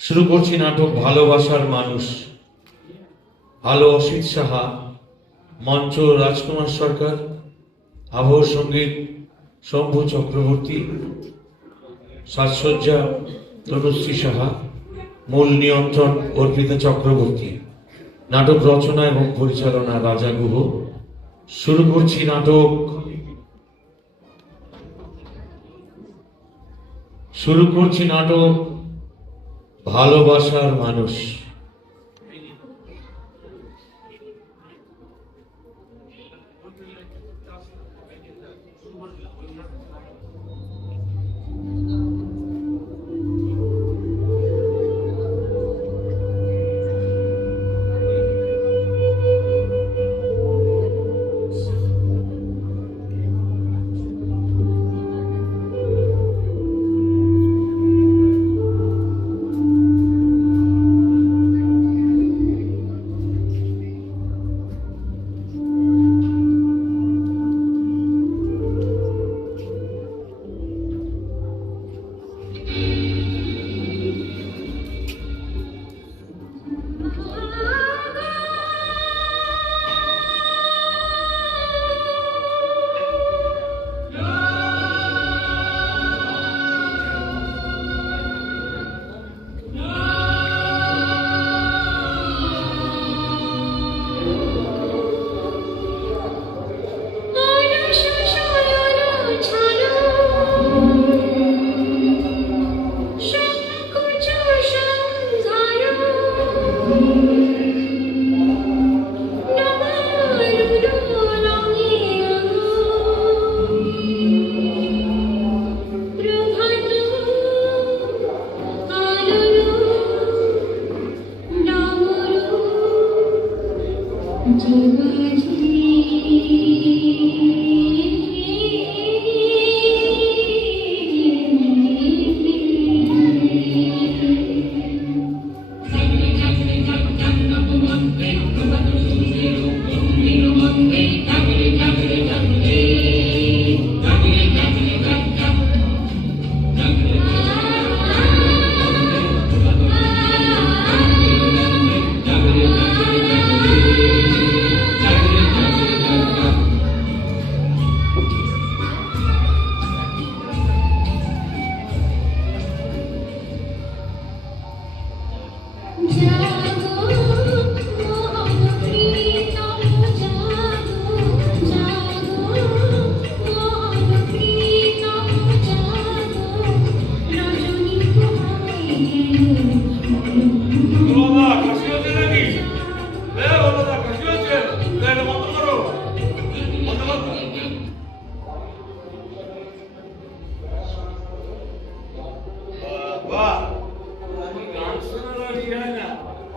শুরু করছি নাটক ভালোবাসার মানুষ। আলো অসিত সাহা, মঞ্চ রাজকুমার সরকার, আবহ সঙ্গীত শম্ভু চক্রবর্তী, সাজসজ্জা তনুশ্রী সাহা, মূল নিয়ন্ত্রণ অর্পিতা চক্রবর্তী, নাটক রচনা এবং পরিচালনা রাজা গুহ। শুরু করছি নাটক ভালোবাসার মানুষ।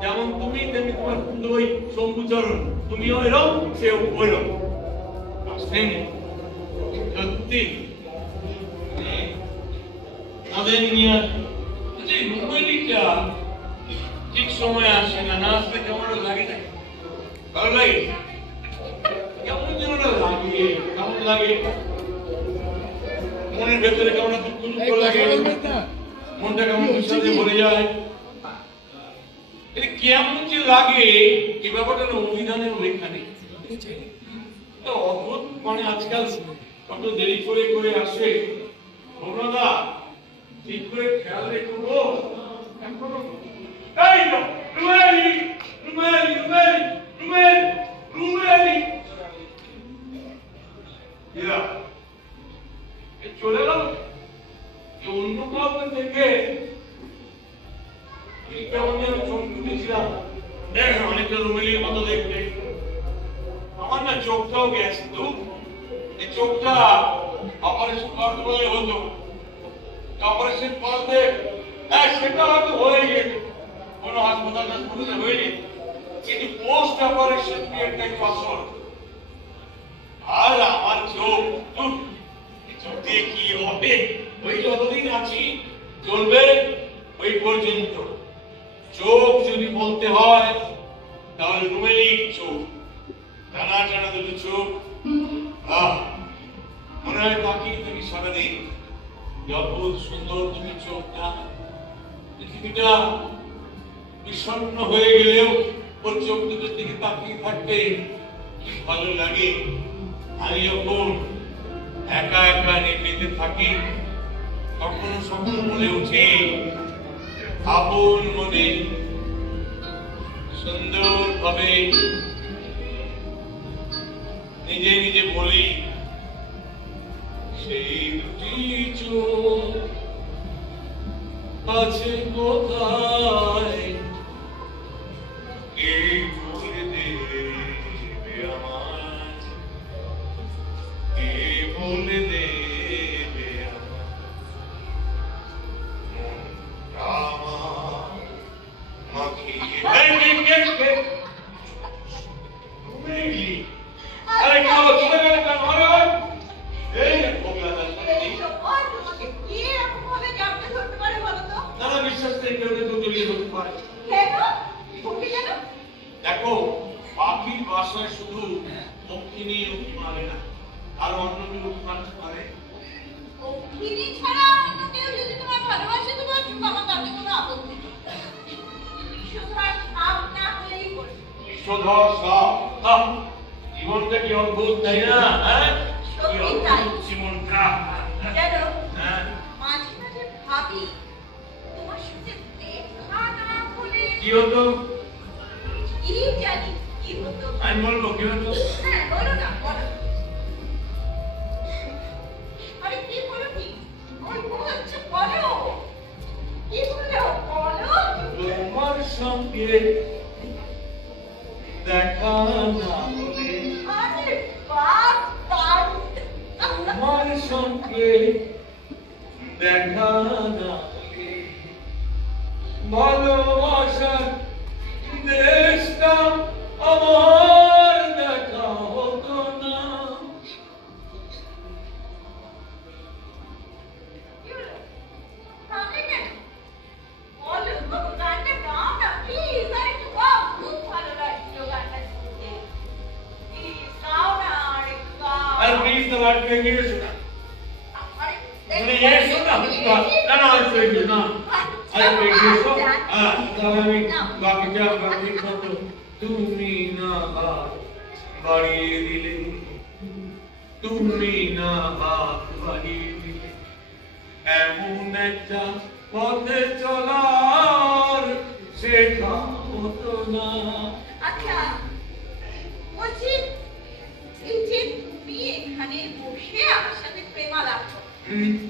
যেমন তুমি তেমনি তোমার ওই শম্ভুচরণ, তুমিও এরকম সেও ওইরকম। সত্যি তাদের নিয়ে রূপনীটা ঠিক সময় আসে না, না আসলে কেমন লাগে না? ভালো লাগে, কেমন যেন লাগে, কেমন লাগে মনের ভেতরে, কেমন দুঃখ লাগে, মনটা কেমন সাথে ভরে যায়, কেমন যে লাগে এই ব্যাপারটা অভিধানের লেখা নেই। অদ্ভুত, মানে আজকাল কত দেরি করে করে আসে। তোমরা ঠিক করে খেয়াল রেখো। চলে গেল অন্য কাউকে দেখে কেমন যেন চোখ তুলেছিলাম, দেখ অনেকটা রুমেলির মতো দেখতে। আমার না চোখটাও গেছে, তো এই চোখটা অপারেশন করাতে বলে হতো, অপারেশন করাতে সেটা হয়তো হয়ে গেছে, কোনো হাসপাতাল হাসপাতালে হয়নি, কিন্তু পোস্ট অপারেশন পিরিয়ডটাই পাসর। আর আমার চোখ দিয়ে কি হবে? ওই যতদিন আছি চলবে ওই পর্যন্ত। চোখ যদি বলতে হয় তাহলে রুমেলি চোখ, টানা টানা দুটো চোখ, মনে হয় তাকিয়ে থাকি সারাদিন। অদ্ভুত সুন্দর তুমি চোখটা, পৃথিবীটা বিষণ্ণ হয়ে গেলেও ওর চোখ দুটোর দিকে তাকিয়ে থাকতে কি ভালো লাগে। আমি যখন একা একা নিভৃতে থাকি তখন স্বপ্ন মনে উঠে, আপন মনে সুন্দর ভাবে নিজে নিজে বলি, সেই দুটি চোখ আছে কোথায়, কে বলে দেবে আমায়, কে বলে দেবে আমার মাখিয়ে। আরে কেউ চলে গেলে কেন? এই নানা বিশ্বাস নেই কেউ কেউ জড়িয়ে ধরতে পারে। দেখো, পাখির বাসায় শুধু পক্ষিনী উঠি মারে না, আর অন্য কেউ উঠি মারতে পারে। জীবনটা কি অদ্ভুত, তাই না? জীবনটা কি হতো আমি বলবো, কি হতো? তোমার সঙ্গে দেখা না হলে, তোমার সঙ্গে দেখা না হলে ভালোবাসার দেশটা আমার দেখা হতো না। তুমি না হাত বাড়িয়ে দিলে, তুমি না হাত বাড়িয়ে দিলে, এমন একটা পথে চলার শেখা হতো না। আচ্ছা বলছি, এই যে তুমি এখানে বসে আমার সাথে প্রেমালাপ করো,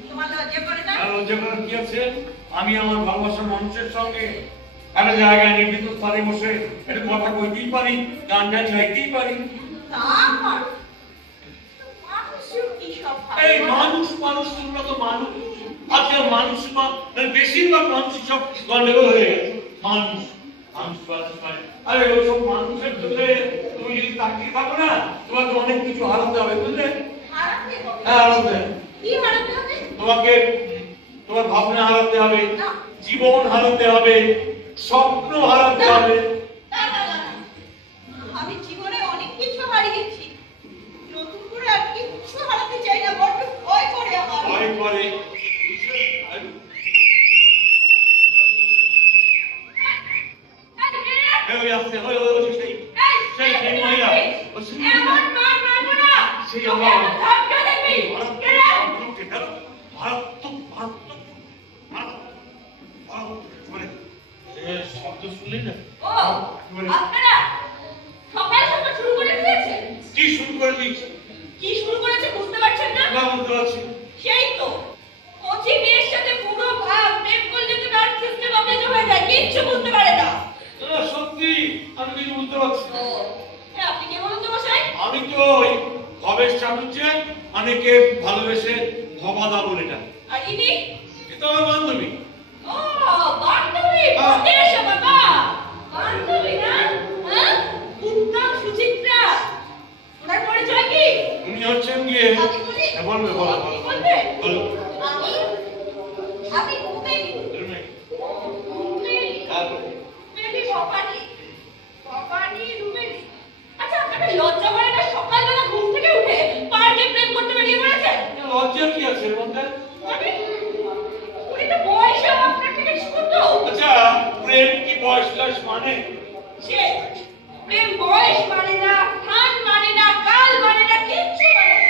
তোমার লজ্জা করে না? লজ্জা করার কি আছে? আমি আমার ভালোবাসার মানুষের সঙ্গে একটা জায়গায় নির্মিত স্থানে বসে একটা কথা কইতেই পারি, গান গান গাইতেই পারি। এই মানুষ মানুষ তোমরা তো মানুষ, আজকে মানুষ বেশিরভাগ মানুষ সব গন্ডগোল হয়ে গেছে। মানুষ মানুষ মানুষ মানে, আরে ওই সব মানুষের জন্য তুমি যদি তাকিয়ে থাকো না, তোমাকে অনেক কিছু হারাতে হবে, বুঝলে? হ্যাঁ, হারাতে হবে। তোমাকে তোমার ভাবনা হারাতে হবে, জীবন হারাতে হবে, স্বপ্ন হারাতে হবে। আমি জীবনে অনেক কিছু হারিয়েছি, নতুন করে আর কিছু হারাতে চাই না, বড্ড ভয় করে আমার। ভয় করে? শব্দ শুনলি না? আপনারা সকাল সকাল শুরু করে দিয়েছেন। কি শুরু করে দিয়েছে? কি শুরু করেছে বুঝতে পারছেন না? না, বুঝতে পারছি। সেই তো কোচি মেয়ের সাথে পুরো ভাব প্রেম করলে তো নার্ভ সিস্টেম অকেজ হয়ে যায়, কিচ্ছু বুঝতে পারে না। সত্যি আমি কিছু বুঝতে পারছি। হ্যাঁ, আপনি কে বলুন তো মশাই? আমি তো ওই ভবেশ চাটুর্যে, অনেকে ভালোবেসে ভবাদা বলে ডাকে। আর ইনি? এ তো আমার বান্ধবী। ও বান্ধবী, বুঝতে এসো বাবা। বান্ধবী না? হ্যাঁ, উত্তম সুচিত্রা। ওনার পরিচয় কি? উনি হচ্ছেন গিয়ে বলবে, বলো বলো বলো। আমি রুমেলি। রুমেলি ভবানী। ভবানী রুমেলি। আচ্ছা, আপনাদের লজ্জা করে না সকালবেলা ঘুম থেকে উঠে পার্কে প্রেম করতে বেরিয়ে পড়েছেন? লজ্জা কি আছে এর মধ্যে? মানে বয়স মানে? সে প্রেম বয়স মানে না, স্থান মানে না, কাল মানে না, কিচ্ছু মানে না।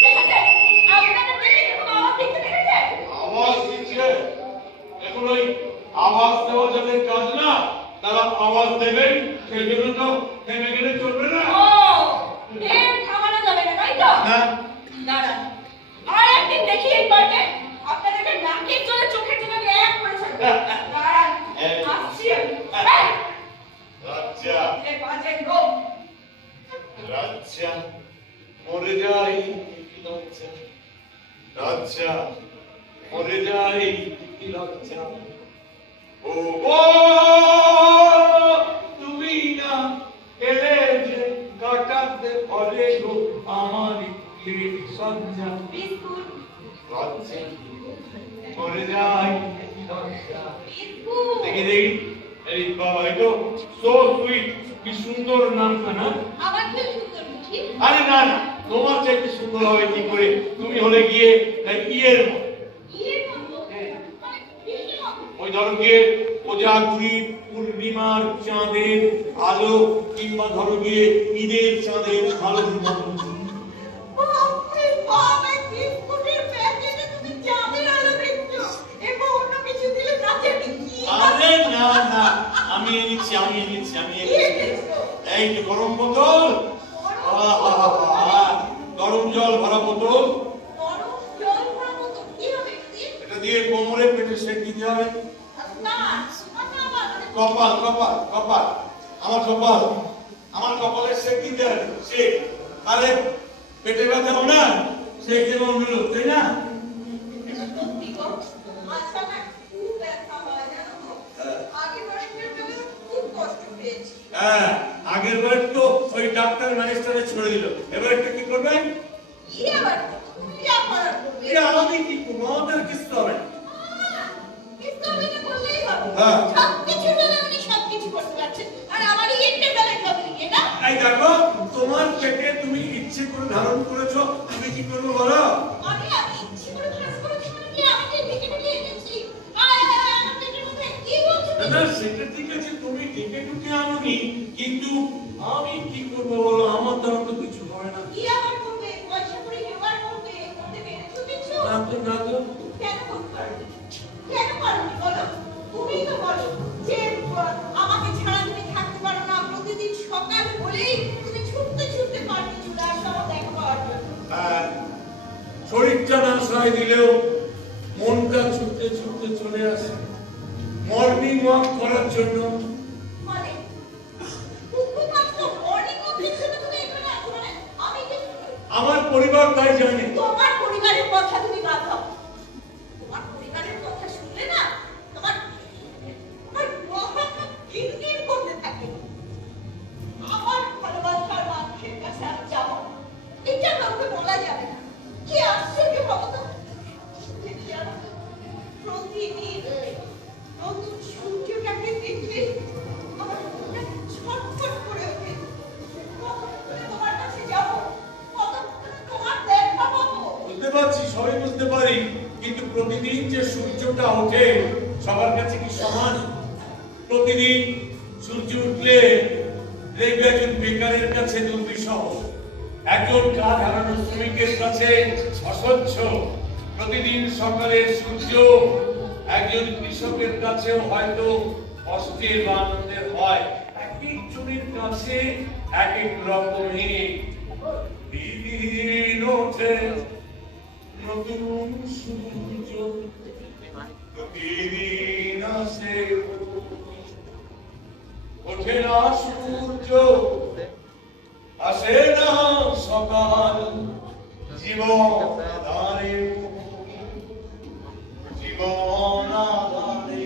দেখেছেন? আপনারা দেখে এরকম আওয়াজ দিতে দেখেছেন? আওয়াজ দিচ্ছে? এখন ওই আওয়াজ দেওয়া যাদের কাজ না, তারা আওয়াজ দেবেন, সেই জন্য তো থেমে গেলে চলবে না। ও, প্রেম থামানো যাবে না, তাই তো? না, দাঁড়ান, আর একদিন দেখি এই পার্কে আপনাদেরকে নাকের জলে চোখের জলে আমি এক করে ছাড়বো। দাঁড়ান, আসছি আমি। এই, রাজ্জা, এ বাজে লোক। রাজ্জা, মরে যাই কি লজ্জা। রাজ্জা, মরে যাই কি লজ্জা। ও ও, তুমি না এলে যে কাটাতে পারে গো আমার সজ্জা। বিস্কুট, রাজ্জা, মরে যাই কি লজ্জা। বিস্কুট। দেখি দেখি, এই বাবা, এটা সো সুইট, কি সুন্দর নামটা না? আমার কি সুন্দর বুঝি? আরে না না, তোমার চাইতে সুন্দর হবে কি করে? তুমি হলে গিয়ে ইয়ের মতো। ইয়ের মতো? মানে কিসের মতো? ওই ধরো গিয়ে কোজাগুড়ি পূর্ণিমার চাঁদের আলো, কিংবা ধরো গিয়ে ঈদের চাঁদের আলোর মতো। বাপরে বাপ, এই বিস্কুটের প্যাকেটে তুমি চাঁদের আলো দেখছো? এরপর অন্য কিছু দিলে কাজে কি? আরে না না, আমি এনেছি। কি দেখছো? এই যে গরম বোতল, আহা, গরম জল ভরা বোতল, গরম জল ভরা মতো কি হবে এতে? এটা দিয়ে কোমরে পেটে সেঁক দিতে হবে। না, মানে আমার কপাল, আমার কপালে সেঁক দিতে হবে। সেঁক, আরে পেটে ব্যথা হবে না, সেঁক যেমন হলো, তাই না? সত্যি গো, আজকাল না খুব ব্যথা হয় জানো তো? আগের বয়সের বেলায় খুব কষ্ট পেয়েছি। হ্যাঁ, আগের বার তো ওই ডাক্তার ম্যাজিস্ট্রেটে ছেড়ে দিল, এবার একটা কি করবেন? কি আবার তুমি কি করার করবে? এটা আমি কি করবো? আমাদের কিছু হবে না। ইসলামিকে বললেই হবে। হ্যাঁ। সবকিছুর বেলায় উনি সবকিছু করতে পারছেন। আর আমার এই একটা বেলায় করবেন না? এই দেখো, তোমার পেটে তুমি ইচ্ছে করে ধারণ করেছো, আমি কি করবো বলো? আমি ইচ্ছে করে ধারণ করেছি মানে কি? আমি যে ঢেকে ঢেকে এনেছি। আমার পেটের মধ্যে কি বলছো না, তুমি? না, সেটা ঠিক আছে, তুমি ঢেকে ঢুকে আনোনি, কিন্তু আমি কি করবো বলো? আমার দ্বারা তো কিছু হয় না। কি আবার করবে? পয়সা করে জোগাড় করবে, করতে পেরেছো কিছু? না তো। কেন করতে পারবে? কেন পারোনি বলো? তুমিই তো বলো যে আমাকে ছাড়া তুমি থাকতে পারো না। প্রতিদিন সকাল হলেই তুমি ছুটতে ছুটতে পারবে চলে আসো আমার দেখা পাওয়ার জন্য। শরীরটা না সহায় দিলেও মনটা ছুটতে ছুটতে চলে আসে মর্নিং ওয়াক করার জন্য। মানে শুধুমাত্র মর্নিং ওয়াকের জন্য তুমি এখানে আসো? মানে আমি কি আমার পরিবার তাই জানে। তোমার পরিবারের কথা তুমি বাদ দাও। তোমার পরিবারের কথা শুনলে না তোমার মহাটা কিরকির করতে থাকে। আমার ভালোবাসার মানুষের কাছে আমি যাবো না। এটা কাউকে বলা যাবে না। কি আশ্চর্য ভাবো তো? প্রতিদিন নতুন সূর্যটাকে দেখলে আমার মনটা ছটফট করে ওঠে। কতক্ষণে তোমার কাছে যাবো? কতক্ষণে তোমার দেখা পাবো? বুঝতে পারছি, সবাই বুঝতে পারি, কিন্তু প্রতিদিন যে সূর্যটা ওঠে সবার কাছে কি সমান? প্রতিদিন সূর্য উঠলে দেখবে একজন বেকারের কাছে দুর্বিষহ, একজন কাজ হারানো শ্রমিকের কাছে অসহ্য। প্রতিদিন সকালের সূর্য একজন কৃষকের কাছেও হয়তো কষ্টের বা আনন্দের হয়। এক একজনের কাছে এক এক রকমের। দিন ওঠে নতুন সূর্য, প্রতিদিন আসে, ওঠে না সূর্য, আসে না সকাল, জীবন আধারে, জীবন আধারে।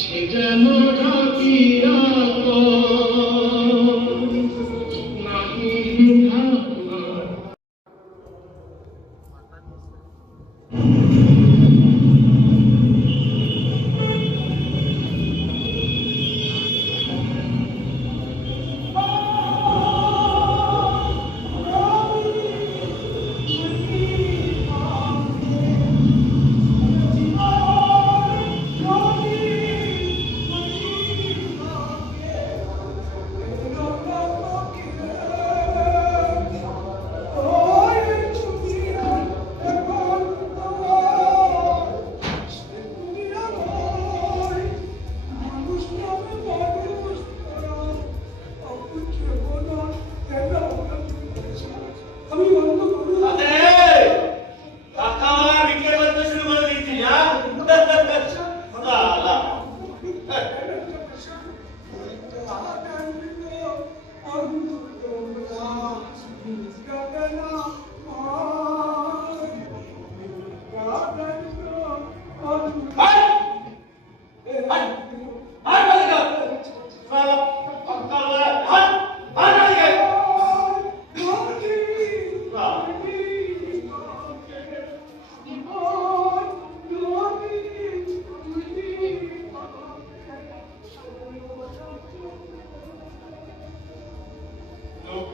সে যেন ঢাকিয়া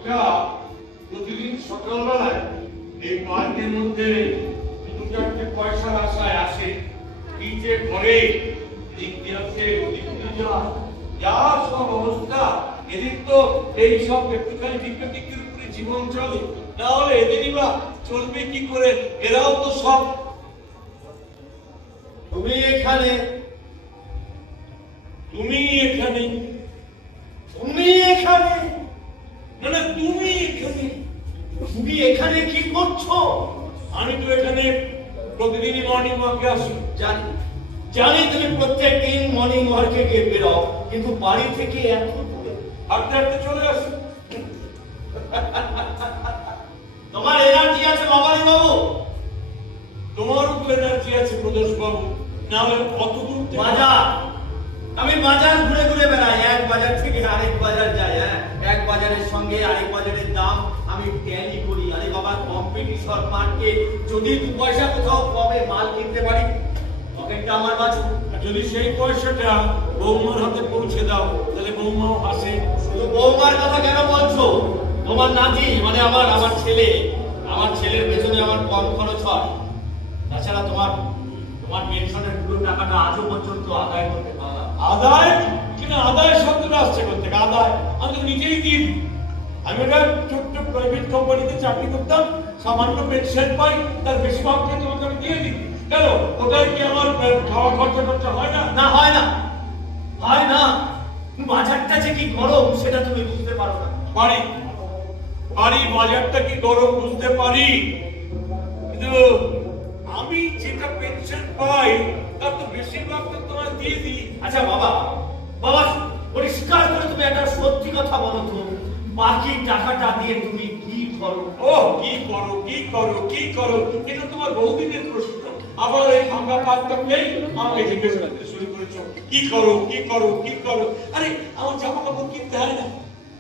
আচ্ছা, প্রতিদিন সকালবেলায় এই পার্কের মধ্যে দু চারটে পয়সার আশায় আসে, কি যে করে, দিক দিয়ে আসে, ওদিক দিয়ে যায়, যা সব অবস্থা। এদের তো এই সব একটুখানি বিজ্ঞানীর উপরে জীবন চলে, না হলে এদেরই বা চলবে কি করে? এরাও তো সব। তুমি এখানে তুমি এখানে তুমি এখানে না, তুমি এখানে। তুমি এখানে কি করছো? আমি তো এখানে প্রতিদিনই মর্নিং ওয়াকে আসি। জানি জানি তুমি প্রত্যেক দিন মর্নিং ওয়ার্কে গিয়ে বেরো, কিন্তু বাড়ি থেকে এত দূরে। হাঁটতে হাঁটতে চলে আসি। তোমার এনার্জি আছে বাবারি বাবু। তোমারও তো এনার্জি আছে প্রদোষ বাবু, না হলে কত দূর থেকে- বাজার, আমি বাজার ঘুরে ঘুরে বেড়াই, এক বাজার থেকে আরেক বাজার যাই। হ্যাঁ, এক বাজারের সঙ্গে আরেক বাজারের দাম আমি ট্যালি করি। আরে বাবা, কম্পিটিশন মার্কেট, যদি 2 পয়সা কোথাও কমে মাল কিনতে পারি, পকেটটা আমার বাঁচবে। আর যদি সেই পয়সাটা বৌমার হাতে পৌঁছে দাও, তাহলে বৌমাও হাসে। শুধু বৌমার কথা কেন বলছো? তোমার নাতি মানে আমার ছেলের পেছনে আমার কম খরচ হয়। তাছাড়া তোমার পেনশনের পুরো টাকাটা আজও পর্যন্ত আদায় করতে পারলাম। আদায় কিনা, আদায় শব্দটা আসছে কোথা থেকে? আদায় আমি তো নিজেই দিই। আমি একটা ছোট্ট প্রাইভেট কোম্পানিতে চাকরি করতাম, সামান্য পেনশন পাই, তার বেশিরভাগটা তোমাকে আমি দিয়ে দিই। কেন, ওটাই কি আমার খাওয়া খরচা হয় না? না, হয় না, হয় না। বাজারটা যে কি গরম সেটা তুমি বুঝতে পারো না। পারি পারি, বাজারটা কি গরম বুঝতে পারি, কিন্তু আমি যেটা পেনশন পাই তার তো বেশিরভাগ তো তোমার দিয়ে দিই। আচ্ছা বাবা, পরিষ্কার করে তুমি একটা সত্যি কথা বলো তো, বাকি টাকাটা দিয়ে তুমি কি করো? ও কি করো কি করো কি করো, এটা তোমার বহুদিনের প্রশ্ন। আবার এই ফাঁকা পাত্রকেই আমাকে জিজ্ঞেস করতে শুরু করেছো, কি করো কি করো কি করো। আরে আমার জামা কাপড় কিনতে হয় না,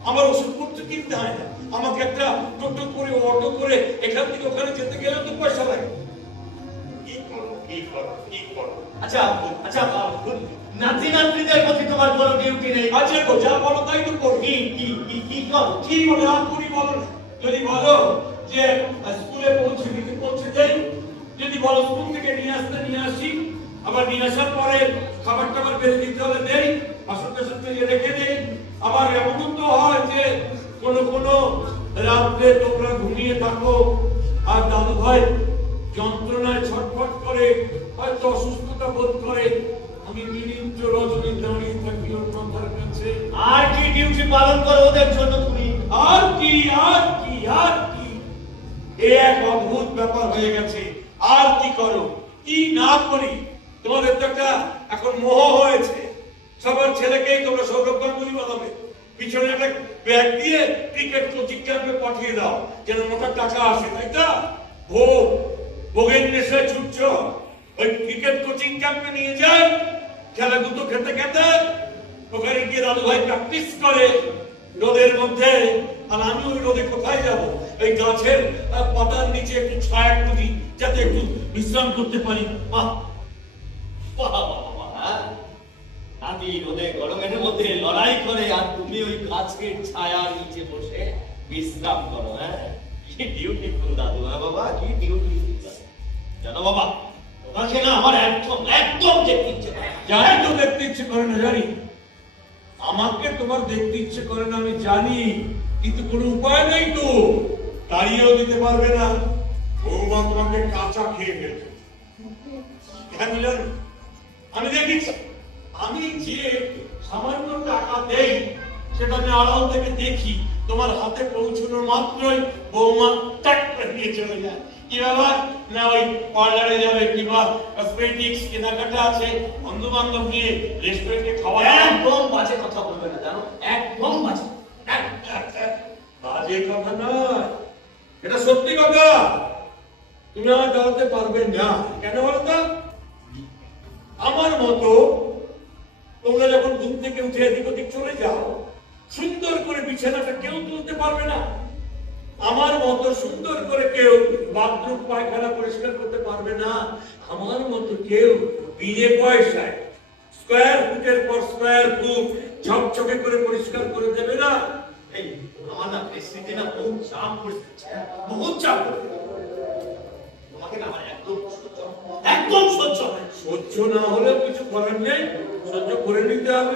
আমার ওষুধপত্র কিনতে হয় না, আমাকে একটা টোটো করে অটো করে এখান থেকে ওখানে যেতে গেলে তো পয়সা লাগে। কি করো কি করো কি করো। আচ্ছা আচ্ছা, নাতি নাতনিদের প্রতি তোমার কোনো ডিউটি নেই? আচ্ছা গো, যা বলো তাই তো করবি। কি কি কি কি করো? কি বলে আর করি বলো না। যদি বলো যে স্কুলে পৌঁছে দেই, যদি বলো স্কুল থেকে নিয়ে আসি, আবার নিয়ে আসার পরে খাবার টাবার বেড়ে দিতে হলে দেই, বাসন টাসন মেজে রেখে দেই। আবার এমন তো হয় যে কোনো রাত্রে তোমরা ঘুমিয়ে থাকো আর দাদু ভাই যন্ত্রণায় ছটফট করে, হয়তো অসুস্থতা বোধ করে, আমি নিরিঞ্জ রজনী দাঁড়িয়ে থাকি ওর মাথার কাছে। আর কি ডিউটি পালন করো ওদের জন্য তুমি? আর কি আর কি আর কি, এ এক অদ্ভুত ব্যাপার হয়ে গেছে। আর কি করো কি না করি, তোমাদের তো একটা এখন মোহ হয়েছে। সবার ছেলেকেই তোমরা সৌরভ গাঙ্গুলি বানাবে, পিছনে একটা ব্যাগ দিয়ে ক্রিকেট কোচিং ক্যাম্পে পাঠিয়ে দাও, যেন মোটা টাকা আসে, তাই তো? ভোগের নেশায় ছুটছ, ওই ক্রিকেট কোচিং ক্যাম্পে নিয়ে যায়, খেলাধুলো খেতে খেতে ওখানে গিয়ে দাদু ভাই প্র্যাকটিস করে রোদের মধ্যে। আর আমি ওই রোদে কোথায় যাব? এই গাছের পাতার নিচে একটু ছায়া খুঁজি, যাতে একটু বিশ্রাম করতে পারি। বাহ বাহ বাহ, হ্যাঁ? নাতি রোদে গরমের মধ্যে লড়াই করে আর তুমি ওই গাছের ছায়ার নিচে বসে বিশ্রাম করো। হ্যাঁ, কি বিউটিফুল দাদু। হ্যাঁ বাবা, কি বিউটিফুল। জানো বাবা, তোমাকে না আমার একদম একদম দেখতে ইচ্ছে করে না। জানি তো দেখতে ইচ্ছে করে না, জানি আমাকে তোমার দেখতে ইচ্ছে করে না, আমি জানি, কিন্তু কোনো উপায় নেই তো, তাড়িয়েও দিতে পারবে না। বৌমা তোমাকে কাঁচা খেয়ে ফেলবে। কেন জানো? আমি দেখেছি, আমি যে সামান্য টাকা দেই সেটা আমি আড়াল থেকে দেখি, তোমার হাতে পৌঁছানোর মাত্রই বৌমা টাক করে নিয়ে চলে যায়। কি ব্যাপার? না ওই পার্লারে যাবে, কিংবা কসমেটিক্স কেনাকাটা আছে, বন্ধু বান্ধব নিয়ে রেস্টুরেন্টে খাওয়া। একদম বাজে কথা বলবে না, জানো, একদম বাজে। বাজে কথা নয়, এটা সত্যি কথা। তুমি আমার দাঁড়াতে পারবে না, কেন বলতো? আমার মতো তোমরা যখন ঘুম থেকে উঠে এদিক ওদিক চলে যাও, সুন্দর করে বিছানাটা কেউ তুলতে পারবে না। আমার মতো সুন্দর করে কেউ বাথরুম পায়খানা পরিষ্কার করতে পারবে না। আমার মতো কেউ বিনে পয়সায় স্কয়ার ফুটের পর স্কয়ার ফুট ঝকঝকে করে পরিষ্কার করে দেবে না। এই আমার না পরিস্থিতি না বহু চাপ পড়ে যাচ্ছে, বহুত চাপ পড়ে যাচ্ছে। তোমাকে না আমার একদম সহ্য হয় না। সহ্য না হলেও কিছু করার নেই, সহ্য করে নিতে হবে।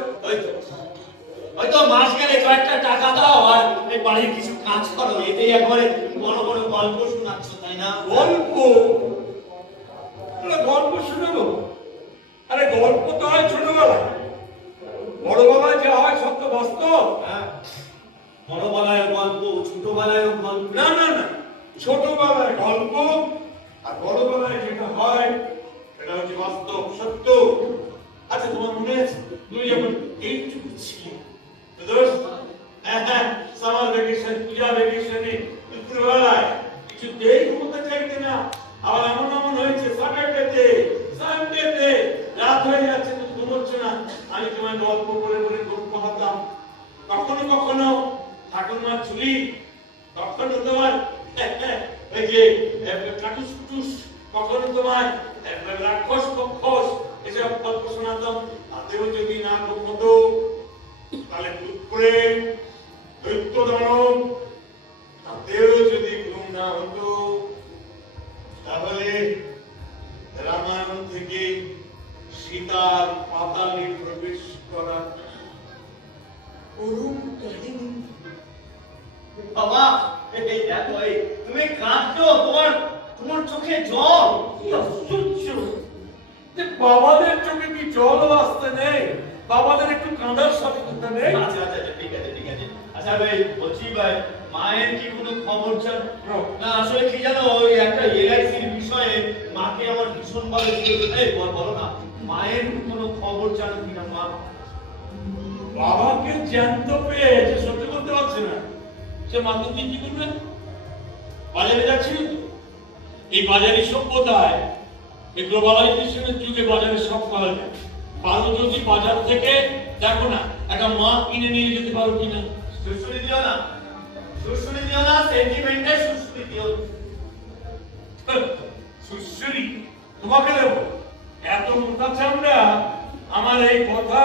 হয়তো মাস গেলে কয়েকটা টাকা দাও আর এই বাড়ির কিছু কাজ করো, এতেই একবারে বড় বড় গল্প শোনাচ্ছ, তাই না? গল্প? গল্প শুনবো? আরে গল্প তো হয় ছোটবেলায়, বড়বেলায় যা হয় সব তো বাস্তব। হ্যাঁ, বড়বেলায় গল্প, ছোটবেলায় গল্প। না না না, ছোটবেলায় গল্প আর বড়বেলায় যেটা হয় সেটা হচ্ছে বাস্তব সত্য। আচ্ছা, তোমার মনে আছে তুমি যখন এইটুকু ছিলে, সামার ভ্যাকেশন, পূজা ভ্যাকেশনে দুপুরবেলায় কিছুতেই ঘুমোতে চাইতে না, আবার এমন এমন হয়েছে সানডেতে রাত হয়ে যাচ্ছে, তুমি ঘুমোচ্ছ না, আমি তোমায় গল্প করে বলে ঘুম পাহাতাম। কখনো কখনো ঠাকুরমার চুলি, কখনো তোমার ওই যে কাটুস কুটুস, কখনো তোমার রাক্ষস পক্ষস, এসব গল্প শোনাতাম। তাতেও যদি না ঘুমতো তাহলে ভূত করে দৈত্য দানব, তাতেও যদি ঘুম না হতো তাহলে রামায়ণ থেকে সীতার পাতালে প্রবেশ করা করুণ কাহিনী। বাবা, এই দেখো, এই তুমি কাঁদছো, তোমার চোখে জল। বাবাদের চোখে কি জল আসতে নেই? বাবাদের একটু কাঁদার স্বাধীনতা নেই? আচ্ছা আচ্ছা, ঠিক আছে ঠিক আছে। আচ্ছা ভাই, বলছি ভাই, মায়ের কি কোনো খবর চান? না আসলে কি জানো, ওই একটা এলআইসির বিষয়ে মাকে আমার ভীষণ ভালো ছিল। এই বলো না, মায়ের কোনো খবর জানো কিনা? মা বাবাকে জ্যান্ত পেয়ে যে সহ্য করতে পারছে না, সে মাকে দিয়ে কি করবে? বাজারে যাচ্ছিল তো, এই বাজারি সভ্যতায়, এই গ্লোবালাইজেশনের যুগে বাজারে সব পাওয়া যায়। পারো যদি বাজার থেকে দেখো না একটা মা কিনে নিয়ে যেতে পারো কিনা। সুশ্রী দিও না, সুশ্রী দিও না, সেন্টিমেন্টের সুশ্রী দিও। সুশ্রী তোমাকে দেবো? এত মোটা চামড়া, আমার এই কথা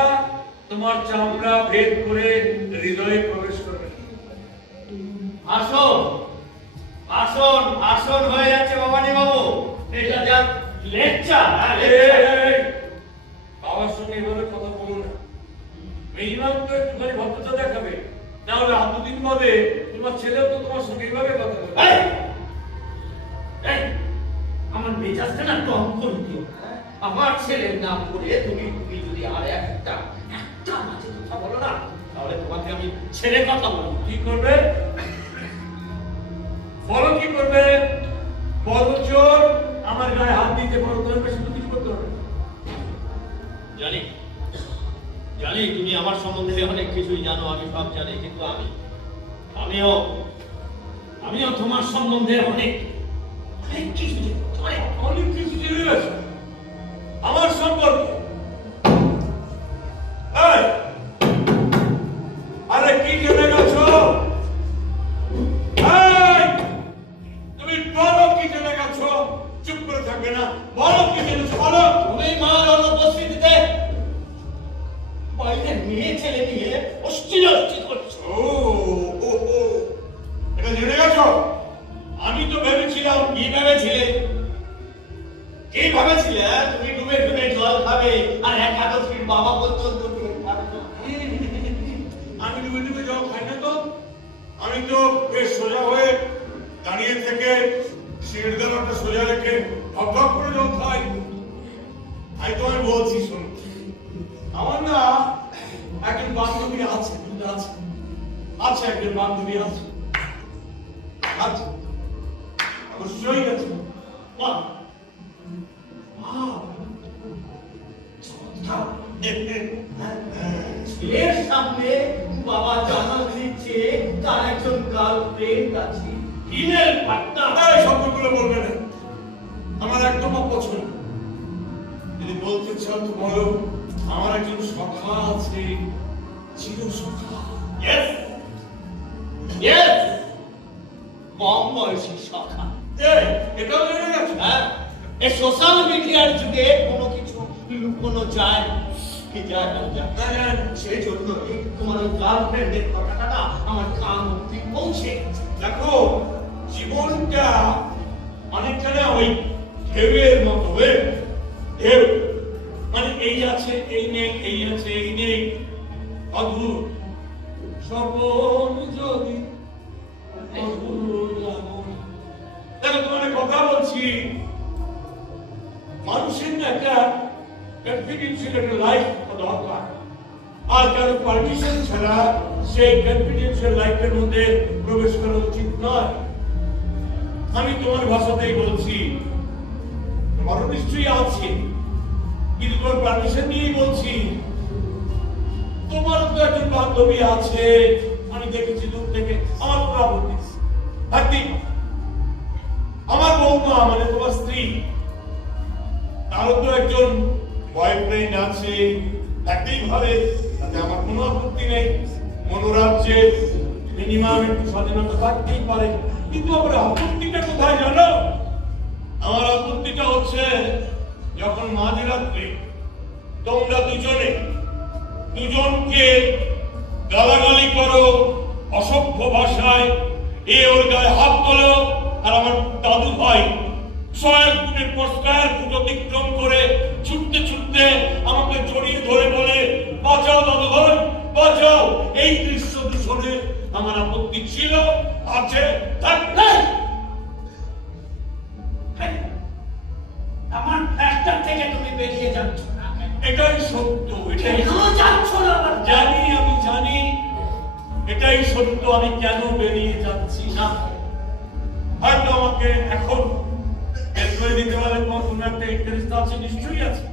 তোমার চামড়া ভেদ করে হৃদয়ে প্রবেশ করবে। আসন আসন আসন হয়ে যাচ্ছে ভবানী বাবু, এটা যা লেকচার। বাবার সঙ্গে এভাবে কথা বলো না, মিনিমাম তো একটুখানি ভদ্রতা দেখাবে, না হলে এতদিন বাদে তোমার ছেলেও তো তোমার সঙ্গে এইভাবে কথা বলবে। আমার মেজাজটা না টম করে দিও। আমার ছেলের নাম করে তুমি যদি আর একটা মাঝে কথা বলো না, তাহলে তোমাকে আমি ছেলে কথা বলবো। কি করবে? বলো কি করবে? বলো জোর, আমার গায়ে হাত দিতে পারো, তোমার বেশি কিছু করতে হবে। জানি জানি তুমি আমার সম্বন্ধে অনেক কিছুই জানো, আমি সব জানি, কিন্তু আমিও তোমার সম্বন্ধে অনেক কিছু জানি। অনেক কিছু জেনে গেছো আমার সম্পর্কে। আরে কি জেনে গেছো? তুমি বলো কি জেনে গেছো? চুপ করে থাকবে না, বলো কি জেনেছো, বলো। তুমি মার অনুপস্থিতিতে বাইরে মেয়ে ছেলে নিয়ে অস্থির করছো। এটা জেনে গেছো? আমি তো ভেবেছিলাম। কি ভেবেছিলে? তুমি ডুবে ডুবে জল খাবে আর একাদশীর বাবা পর্যন্ত ডুবে খাবে। আমি ডুবে ডুবে জল খাই না তো, আমি তো বেশ সোজা হয়ে দাঁড়িয়ে থেকে শির দেওয়াটা সোজা রেখে ধপ করে জল খাই। আমি তোমায় বলছি, শোনো, আমার না একজন বান্ধবী আছে, আছে একজন বান্ধবী আছে, অবশ্যই আছে। ছেলের সামনে বাবা জানাল দিচ্ছে তার একজন গার্লফ্রেন্ড আছে, ফিমেল পার্টনার। শব্দগুলো বলবে না, আমার একদম অপছন্দ। যদি বলতে চাও তো বলো, আমার একজন সখা আছে, চির সখা। কম বয়সী সখা। এটাও জেনে গেছো? হ্যাঁ, এই সোশ্যাল মিডিয়ার যুগে কোনো কিছু লুকোনো যায়। কি যায় না যায়। না জান, সেই জন্যই তোমার ওই গার্লফ্রেন্ডের কথাটা না আমার কান অব্দি পৌঁছে গেছে। দেখো জীবনটা অনেকটা না ওই ঢেউয়ের মতো ঢেউ, মানে এই আছে এই নেই, এই আছে এই নেই, অদ্ভুত স্বপন যদি অদ্ভুত এমন। দেখো তোমার কথা বলছি, মানুষের না একটা কনফিডেন্সিয়াল একটা লাইফ দরকার, আর কারো পারমিশন ছাড়া সেই কনফিডেন্সিয়াল লাইফের মধ্যে প্রবেশ করা উচিত নয়। আমি তোমার ভাষাতেই বলছি, তোমারও নিশ্চয়ই আছে, কিন্তু তোমার পারমিশন নিয়েই বলছি। তোমার তো একজন বান্ধবী আছে, আমি দেখেছি দূর থেকে, আমার কোনো আপত্তি নেই। থাকতেই পারে। আমার বৌমা মানে তোমার স্ত্রী, তারও তো একজন বয়ফ্রেন্ড আছে, থাকতেই পারে, তাতে আমার কোনো আপত্তি নেই। মনোরাজ্যে মিনিমাম একটু স্বাধীনতা থাকতেই পারে, কিন্তু আমার আপত্তিটা কোথায় জানো? আমার আপত্তিটা হচ্ছে যখন মাঝরাত্রে তোমরা দুজনকে গালাগালি করো অসভ্য ভাষায়, এ ওর গায়ে হাত তোলো, আর আমার দাদু ভাই 100 ফুটের পর 100 ফুট অতিক্রম করে ছুটতে ছুটতে আমাকে জড়িয়ে ধরে বলে, বাঁচাও দাদু ভাই বাঁচাও। এই দৃশ্য দূষণে আমার আপত্তি ছিল, আছে, থাকবে। আমার ফ্ল্যাটটা থেকে তুমি বেরিয়ে যাচ্ছ না কেন? এটাই সত্য, এটাই কেন যাচ্ছ না? আমার জানি, আমি জানি এটাই সত্য, আমি কেন বেরিয়ে যাচ্ছি না। হয়তো আমাকে এখন বের করে দিতে পারলে তোমার কোনো একটা ইন্টারেস্ট আছে, নিশ্চয়ই আছে,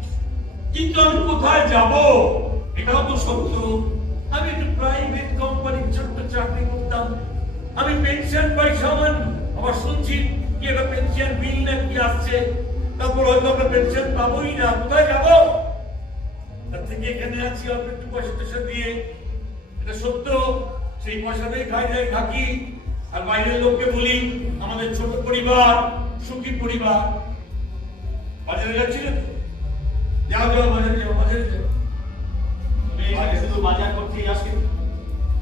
কিন্তু আমি কোথায় যাব এটাও তো সত্য। আমি একটা প্রাইভেট কোম্পানির ছোট্ট চাকরি করতাম, আমি পেনশন পাই সামান্য, আবার শুনছি কি একটা পেনশন বিল নাকি আসছে, তারপর হয়তো আমরা পেনশন পাবোই না, কোথায় যাবো? তার থেকে এখানে আছি অল্প একটু পয়সা টয়সা দিয়ে, এটা সত্য, সেই পয়সা দিয়ে খাই যাই থাকি, আর বাইরের লোককে বলি আমাদের ছোট পরিবার, সুখী পরিবার। বাজারে যাচ্ছিলে তো? যাও যাও বাজারে যাও, বাজারে যাও। তুমি এখানে শুধু বাজার করতেই আসি?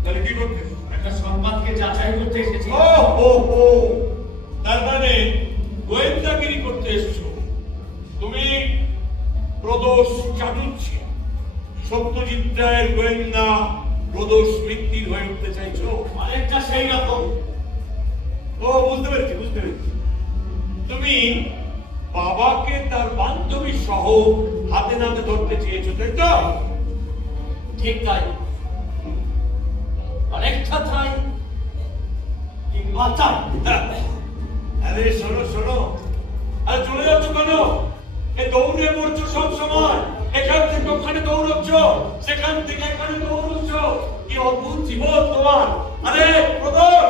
তাহলে কি করতে? একটা সংবাদকে যাচাই করতে এসেছি। ও হো হো, তার মানে গোয়েন্দাগিরি করতে এসেছো তুমি? প্রদোষ চাটুর্যে সত্যজিৎ রায়ের গোয়েন্দা প্রদোষ মিত্তির হয়ে উঠতে চাইছো? অনেকটা সেই রকম। ও বুঝতে পেরেছি, বুঝতে পেরেছি। তুমি বাবাকে তার বান্ধবী সহ হাতে নাতে ধরতে চেয়েছো, তাই তো? ঠিক তাই, অনেকটা তাই, কিংবা তাই। আরে শোনো শোনো, আরে চলে যাচ্ছ কেন? এ দৌড়ে মরছো সব সময়, এখান থেকে ওখানে দৌড়চ্ছ, সেখান থেকে এখানে দৌড়চ্ছ, কি অদ্ভুত জীবন তোমার। আরে প্রদোষ,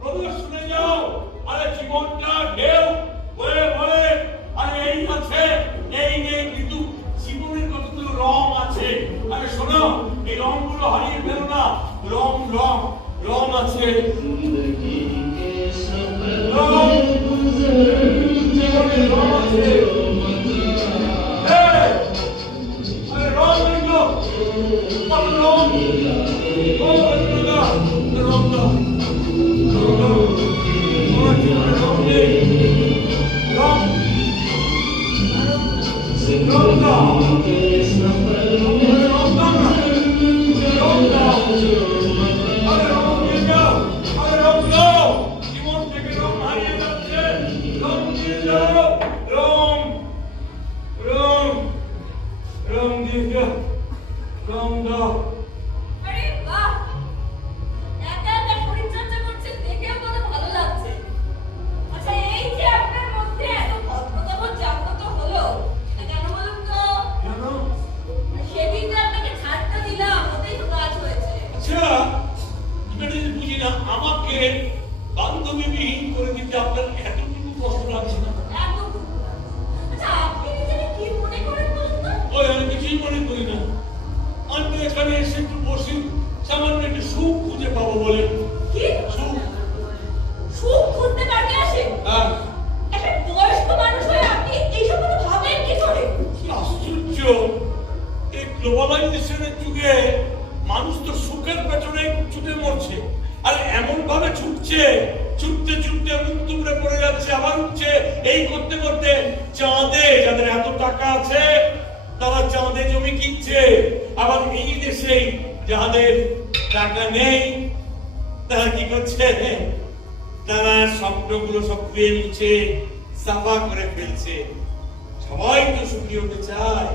প্রদোষ শুনে যাও, আরে জীবনটা ঢেউ বলে বলে, আরে এই আছে এই নেই, কিন্তু জীবনের কতগুলো রং আছে। আরে শোনো, এই রংগুলো হারিয়ে ফেলো না, রং রং রং আছে, রং জীবনের রং আছে। Hey! Aরে রং এগুলো, কত রং, ও এগুলো না, রং দাও, রং দাও, আমার জীবনে রং নেই, রং, রং দাও, আরে রং দাও না, রং দাও, আরে রং দিয়ে যাও, আরে রং দাও, জীবন থেকে রং হারিয়ে যাচ্ছে, রং দিয়ে যাও, রং, রং, রং দিয়ে যাও, রং দাও। আরে বাহ, একা একা পরিচর্যা করছেন দেখেও বড় ভালো লাগছে। আচ্ছা, এই যে আপনার মধ্যে এত ভদ্রতাবোধ জাগ্রত হলো, এটা কেন বলুন তো? কেন? সেদিন যে আপনাকে ছাড়টা দিলাম, ওতেই তো কাজ হয়েছে। আচ্ছা, আমি এটা বুঝি না, আমাকে বান্ধবীবিহীন করে দিতে আপনার এতটুকু কষ্ট লাগছে না? এত দুঃখ। আচ্ছা, আপনি নিজেকে কি মনে করেন বলুন তো? ওই আমি কিছুই মনে করি না, আমি তো এখানে এসে একটু বসি, সামান্য একটু সুখ খুঁজে পাবো বলে। কি? সুখ? সুখ খুঁজতে পারতে আসেন? হ্যাঁ, একটা বয়স্ক মানুষ হয়ে আপনি এইসব কথা ভাবেন কি করে? কি আশ্চর্য, এই গ্লোবালাইজেশন ছুটে মরছে, আর এমন ভাবে ছুটছে, ছুটতে ছুটতে মুখ তুবড়ে পড়ে যাচ্ছে, আবার উঠছে, এই করতে করতে চাঁদে, যাদের এত টাকা আছে তারা চাঁদে জমি কিনছে, আবার এই দেশে যাদের টাকা নেই তারা কি করছে, তারা স্বপ্নগুলো সব ধুয়ে মুছে সাফা করে ফেলছে। সবাই তো সুখী হতে চায়,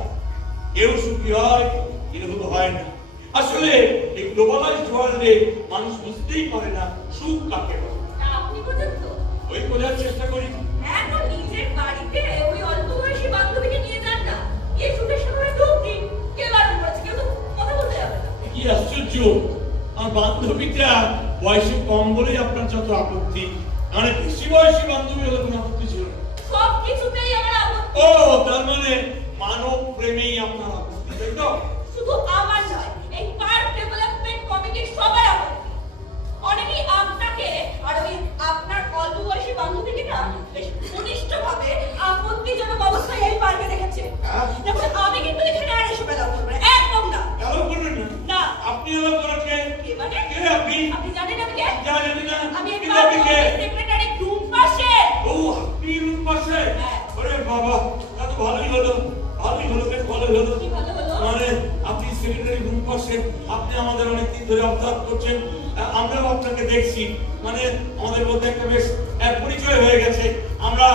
কেউ সুখী হয়, কেউ হয় না। আসলে এই গ্লোবালাইজড ওয়ার্ল্ডে মানুষ বুঝতেই পারে না সুখ কাকে বলে। তা আপনি বোঝেন তো? ওই বোঝার চেষ্টা করি। এখন নিজের বাড়িতে ওই অল্প বয়সী বান্ধবীকে নিয়ে যান না, এই সুখের সময় ঢুক দিন, কে বারণ করেছে? কেউ তো কথা বলতে যাবে না। কি আশ্চর্য, আমার বান্ধবীটা বয়সে কম বলেই আপনার যত আপত্তি, মানে বেশি বয়সী বান্ধবী হলে কোনো আপত্তি ছিল না। সব কিছুতেই আমার আপত্তি। ও তার মানে মানব প্রেমেই আপনার আপত্তি, তাই তো? শুধু আমার নয়, এই পার্ক ডেভেলপমেন্ট কমিটির সবার আপত্তি। অনেকেই আপনাকে আর ওই আপনার অল্প বয়সী বান্ধবীকে না বেশ ঘনিষ্ঠভাবে আপত্তিজনক অবস্থায় এই পার্কে দেখেছে। হ্যাঁ? দেখুন, আমি কিন্তু এখানে আর এসব এলাও করবো না, একদম না। এলাও করবেন না? না। আপনি এলাও করেন কে? কে মানে? কে আপনি? আপনি জানেন আমি কে? জানেন না? আমি এই কিন্তু পার্ক আপনি কে? সেক্রেটারি গ্রুপ পাশে। ও আপনি রুম পাশে? হ্যাঁ। ওরে বাবা, তা তো ভালোই হলো, ভালোই হলো, বেশ ভালোই হলো। কি ভালো হলো? মানে আপনি সেক্রেটারি রুম পাশে, আপনি আমাদের অনেকদিন ধরে অবজার্ভ করছেন, আমরাও আপনাকে দেখছি, মানে আমাদের মধ্যে একটা বেশ পরিচয় হয়ে গেছে, আমরা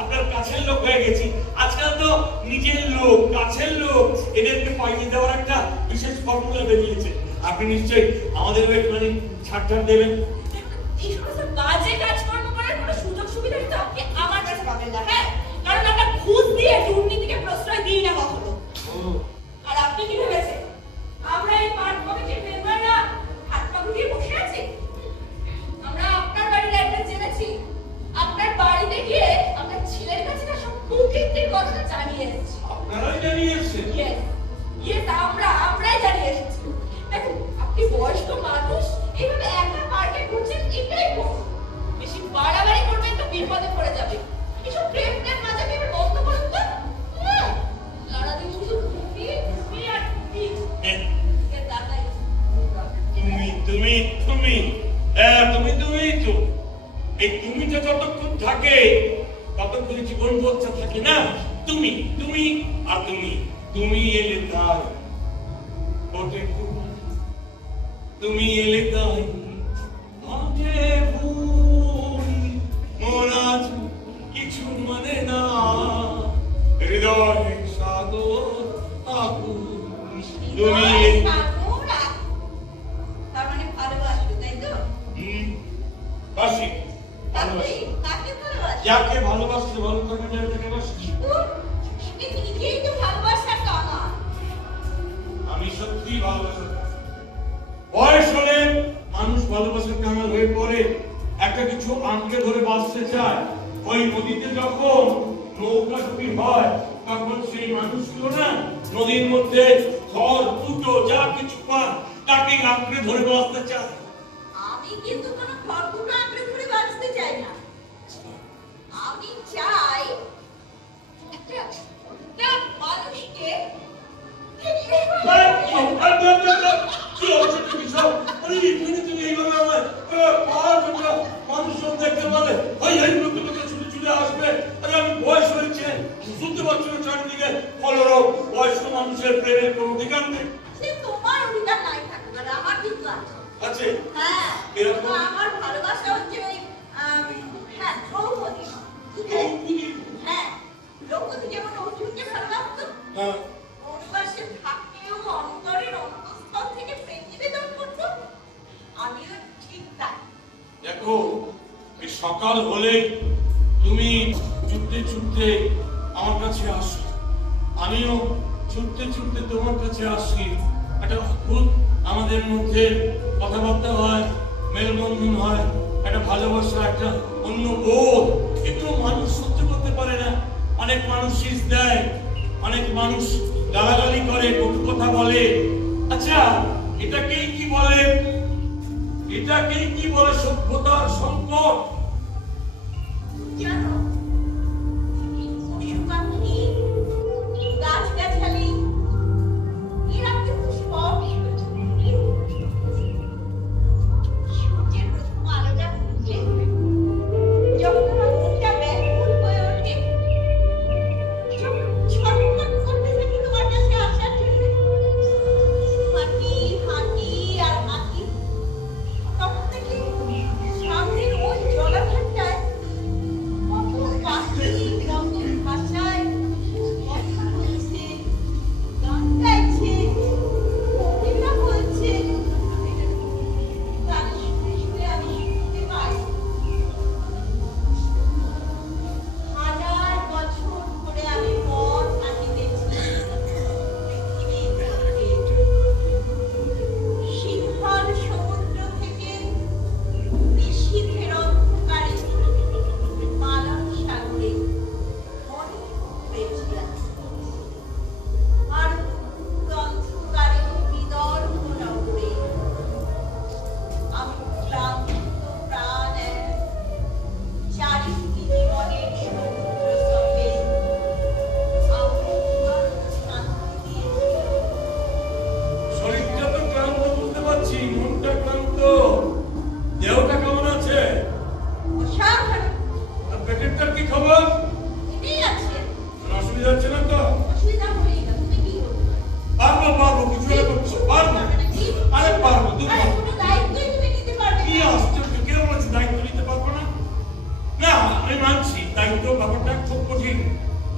আপনার কাছের লোক হয়ে গেছি। আজকাল তো নিজের লোক, কাছের লোক, এদেরকে পাইয়ে দেওয়ার একটা বিশেষ ফর্মুলা বেরিয়েছে। আপনি নিশ্চয়ই আমাদের একটুখানি ছাড় দেবেন। এই সমস্ত বাজে কাজকর্ম করার কোনো সুযোগ সুবিধা কিন্তু আপনি আমার কাছে পাবেন না, হ্যাঁ? কারণ আমরা ঘুষ দিয়ে দুর্নীতিকে প্রশ্রয় দিই না কখনো। আর আপনি কি ভেবেছেন আমরা এই পার্ক কমিটির মেম্বাররা হাত পা গুটিয়ে বসে আছি? আমরা আপনার বাড়ির অ্যাড্রেস জেনেছি, আপনার বাড়িতে গিয়ে আমরা ছেলের কাছে না সব কুকীর্তির কথা জানিয়ে এসেছি। আপনারাই জানিয়ে এসেছেন? ইয়েস ইয়েস, আমরাই জানিয়ে এসেছি। দেখুন, আপনি বয়স্ক মানুষ, এইভাবে একা পার্কে ঘুরছেন, এটাই ভুল। বেশি বাড়াবাড়ি করবেন তো বিপদে পড়ে যাবে। এসব প্রেম মাঝাকে এবার বন্ধ করুন তো। সারাদিন শুধু ঘুমি আর ঘুমি। এ দাদাই তুমি তো এই তুমিটা যতক্ষণ থাকে ততক্ষণ জীবন বচ্চা থাকে না। তুমি আর তুমি এলে তাই ওঠে তুমি এলে তাই আগে মন আজ কিছু মানে না, হৃদয় সাগর আকুল তুমি তার মানে ভালোবাসো, তাই তো? বাসি ভালোবাসি, কাকে ভালোবাসো? যাকে ভালোবাসতে ভালো থাকে না তাকে বাসি। কিন্তু নিজেই তো ভালোবাসা তা না। আমি সত্যি ভালোবাসি। বয়স হলে মানুষ ভালোবাসার কাঙাল হয়ে পড়ে, একটা কিছু আঁকড়ে ধরে বাঁচতে চায়। ওই নদীতে যখন নৌকা ডুবি হয় তখন সেই মানুষগুলো না নদীর মধ্যে খড় কুটো যা কিছু পান তাকে আঁকড়ে ধরে বাঁচতে চায়। আমি কিন্তু কোনো খড়কুটো আঁকড়ে ধরে বাঁচতে চাই না। আমি চাই একটা মানুষকে মানুষের প্রেমের কোন অধিকার নেই। তোমার অধিকার নাই থাকবে, আমার কিন্তু আছে। আছে? হ্যাঁ, এরকম? আমার ভালোবাসা হচ্ছে ওই হ্যাঁ দ্রৌপদী। হ্যাঁ, দ্রৌপদী যেমন অর্জুনকে ভালোবাসতো, হ্যাঁ। বনবাসে থাকতেও অন্তরের অন্তঃস্থল থেকে প্রেম নিবেদন করতো, আমিও ঠিক তাই। দেখো, এই সকাল হলে তুমি ছুটতে ছুটতে আমার কাছে আসো, আমিও ছুটতে ছুটতে তোমার কাছে আসি। একটা অদ্ভুত আমাদের মধ্যে কথাবার্তা হয়, মেলবন্ধন হয়, একটা ভালোবাসা, একটা অন্য বোধ। একটু মানুষ সহ্য করতে পারে না। অনেক মানুষ শীষ দেয়, অনেক মানুষ গালাগালি করে, কটু কথা বলে। আচ্ছা, এটাকেই কি বলে? এটাকেই কি বলে সভ্যতার সংকট? জানো, এই পশু পাখি, গাছগাছালি, এরা কিন্তু সবই হচ্ছে। ব্যাপারটা খুব কঠিন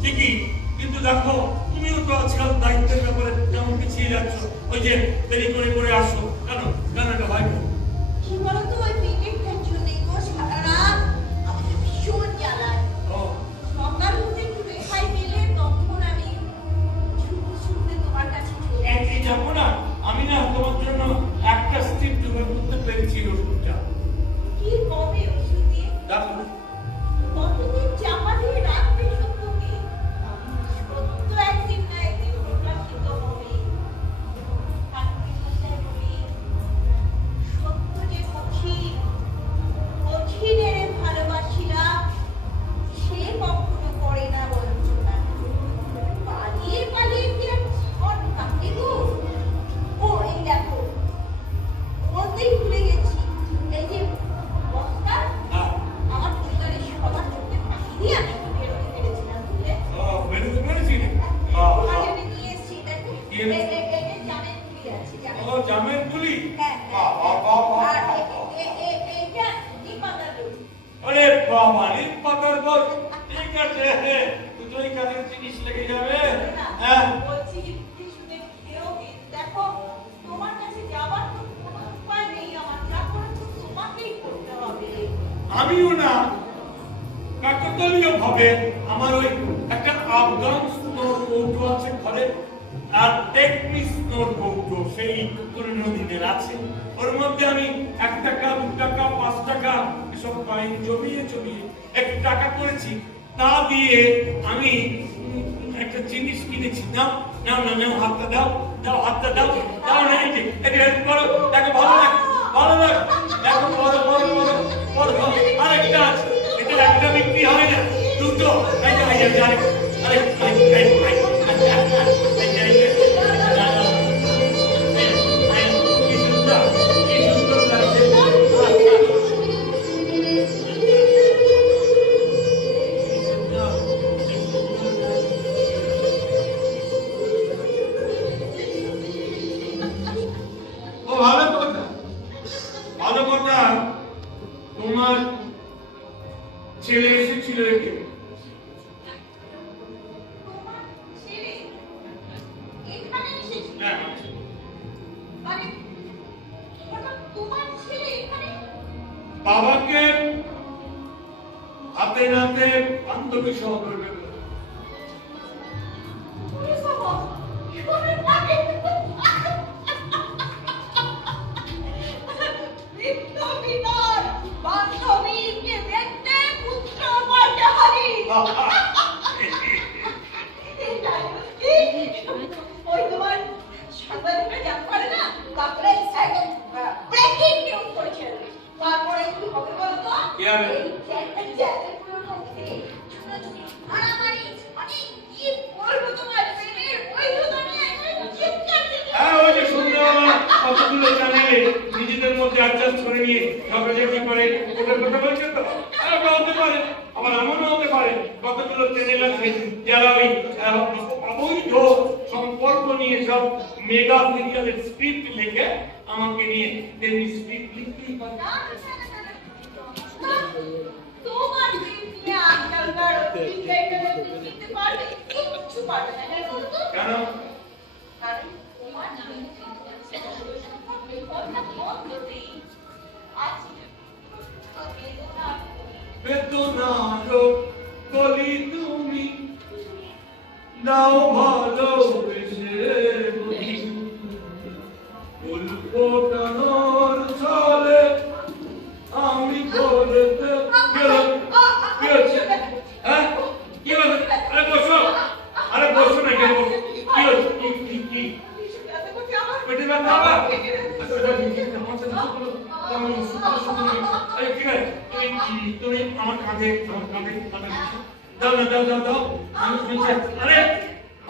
ঠিকই, কিন্তু দেখো তুমিও তো আজকাল দায়িত্বের ব্যাপারে কেমন পিছিয়ে যাচ্ছ। ওই যে দেরি করে করে আসো, কেন কেন এটা হয় না? কি বলতো ওই পিকেটটার জন্যই গো সারা রাত আমাকে ভীষণ জ্বালায়। ও, সকাল হতে একটু রেখাই পেলে তখন আমি ছুটতে ছুটতে তোমার কাছে চলে এই আসি। দেখো না, আমি না তোমার জন্য একটা স্টিপ জোগাড় করতে পেরেছি ওষুধটা। কি হবে ওষুধ দিয়ে? দেখো কতদিন চাপা দিয়ে রাখবে সত্যকে? সত্য একদিন না একদিন প্রকাশিত হবে। ঠাকুরের কথায় বলি, সত্য যে কঠিন, কঠিনের ভালোবাসিলাম, সে কখনো করে না বঞ্চনা। পালিয়ে পালিয়ে কি আর ছট কাটে গো? ও এই দেখো, বলতেই ভুলে গেছি, এই যে বস্তা, হ্যাঁ, আমার পরিবারের সবার চোখে ফাঁকি দিয়ে আমি একটু বেরোতে পেরেছিলাম, বুঝলে? বেরোতে পেরেছি না? তোমার জন্য নিয়ে এসেছি, দেখো। কি এনেছো? এই যে জামের ফুল আছে, জামের ও, ফুল। জামের গুলি। হ্যাঁ, বাহ, হ্যাঁ, বাহ, বাহ, বাহ, আর বাহ, বাহ। এইটা নিপাতা ফুল। আরে বাবা, নিম পাতার গছ। ঠিক আছে, দুটোই কাজের জিনিস লেগে যাবে। না, হ্যাঁ, বলছি যে তুমি শুনে খেয়েও কিন্তু দেখো, তোমার কাছে যাবার তো কোনো উপায় নেই আমার, যা করার তো তোমাকেই করতে হবে। আমিও না কাকতালীয় ভাবে আমার ওই একটা আফগান স্নোর কৌটো আছে ঘরে, আর টেকনিক স্নোর কৌটো সেই পুরনো দিনের আছে। ওর মধ্যে আমি 1 টাকা 2 টাকা 5 টাকা এসব কয়েন জমিয়ে জমিয়ে একটু টাকা করেছি। তা দিয়ে আমি একটা জিনিস কিনেছি। নাও নাও না, নাও, হাতটা দাও, দাও হাতটা দাও, দাও না, এই যে এটা হেল্প করো, দেখো ভালো লাগে, ভালো লাগে, দেখো বড় বড় বড় বড় বড়। আরেকটা আছে, এটা একটা বিক্রি হয় না, দুটো। এই যে এই যে আরেক আরেক আরেক আরেক কি সুন্দর, কি সুন্দর লাগছে। ও ভালো কথা, ভালো কথা। তোমার ছেলে এসেছিল এখানে। তোমার ছেলে এখানে এসেছিল? হ্যাঁ, মানে হঠাৎ তোমার ছেলে এখানে? বাবাকে হাতে নাতে বান্ধবী সহ করবে। ওরে বাবা, শোনেন আগে। বিপ্লবীদের বান্ধবীকে দেখতে পুত্র বর্ণহারি। ওই তোমার সাংবাদিকরা যা করে না, তারপরে একদম ব্রেকিং নিউজ করেছে। তারপরে কি হবে বলতো? কি হবে? এই চ্যানেলগুলোর মধ্যে ছোটাছুটি, মারামারি, মানে কি বলবো তোমার প্রেমের বৈধতা নিয়ে একদম চিৎকার চেঁচিয়ে। হ্যাঁ, ওই যে সন্ধ্যাবেলা কতগুলো চ্যানেলে নিজেদের মধ্যে অ্যাডজাস্ট করে নিয়ে ঝগড়াঝাটি করে ওদের কথা বলছে তো। হ্যাঁ, ওটা হতে পারে, আবার এমনও হতে পারে কতগুলো চ্যানেল আছে যারা ওই অবৈধ সম্পর্ক নিয়ে সব মেগা সিরিয়ালের স্ক্রিপ্ট লিখে আমাকে নিয়ে তেমনি স্ক্রিপ্ট লিখতেই পারে। না, তোমার প্রেম নিয়ে আজকালকার ক্রিকেটাররা জিততে পারবে, কিচ্ছু পারবে না, কেন বলতো? কেন? কারণ তোমার বন্ধুতেই আছে বেদনার কলি তুমি নাও ভালোবেসে উল্পটানোর ছলে আমি করতে গেলাম। কি হচ্ছে? হ্যাঁ, কি হচ্ছে? আরে বসো, আরে বসো না, কেন বসো? কি হচ্ছে? কি পেটে ব্যথা আবার? আচ্ছা, আচ্ছা, ঠিক আছে, আমার সাথে কথা বলো। তেমন সুন্দর সুন্দর মেয়ে। আরে ঠিক আছে, তুমি আমার কাঁধে বসো। দাও না, দাও দাও দাও, আমি শুনছি। আরে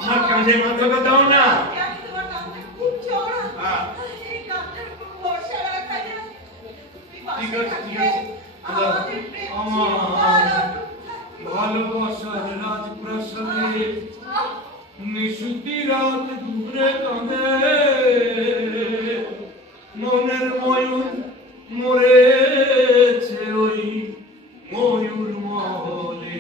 আমার কাঁধে মাথাটা দাও না। আমি তোমার কামটা খুব চড়া। হ্যাঁ। এই কামটার উপর ভরসা রাখা যায়। তুমি ঠিক পাশে আছে, ঠিক থাকলে আছে। আমাদের প্রেম আমার চিরকাল ভালোবাসার রাজপ্রাসাদে নিশুতি রাত ঘুরে কাঁদে, মনের ময়ূর মরেছে ওই ময়ূর মহলে।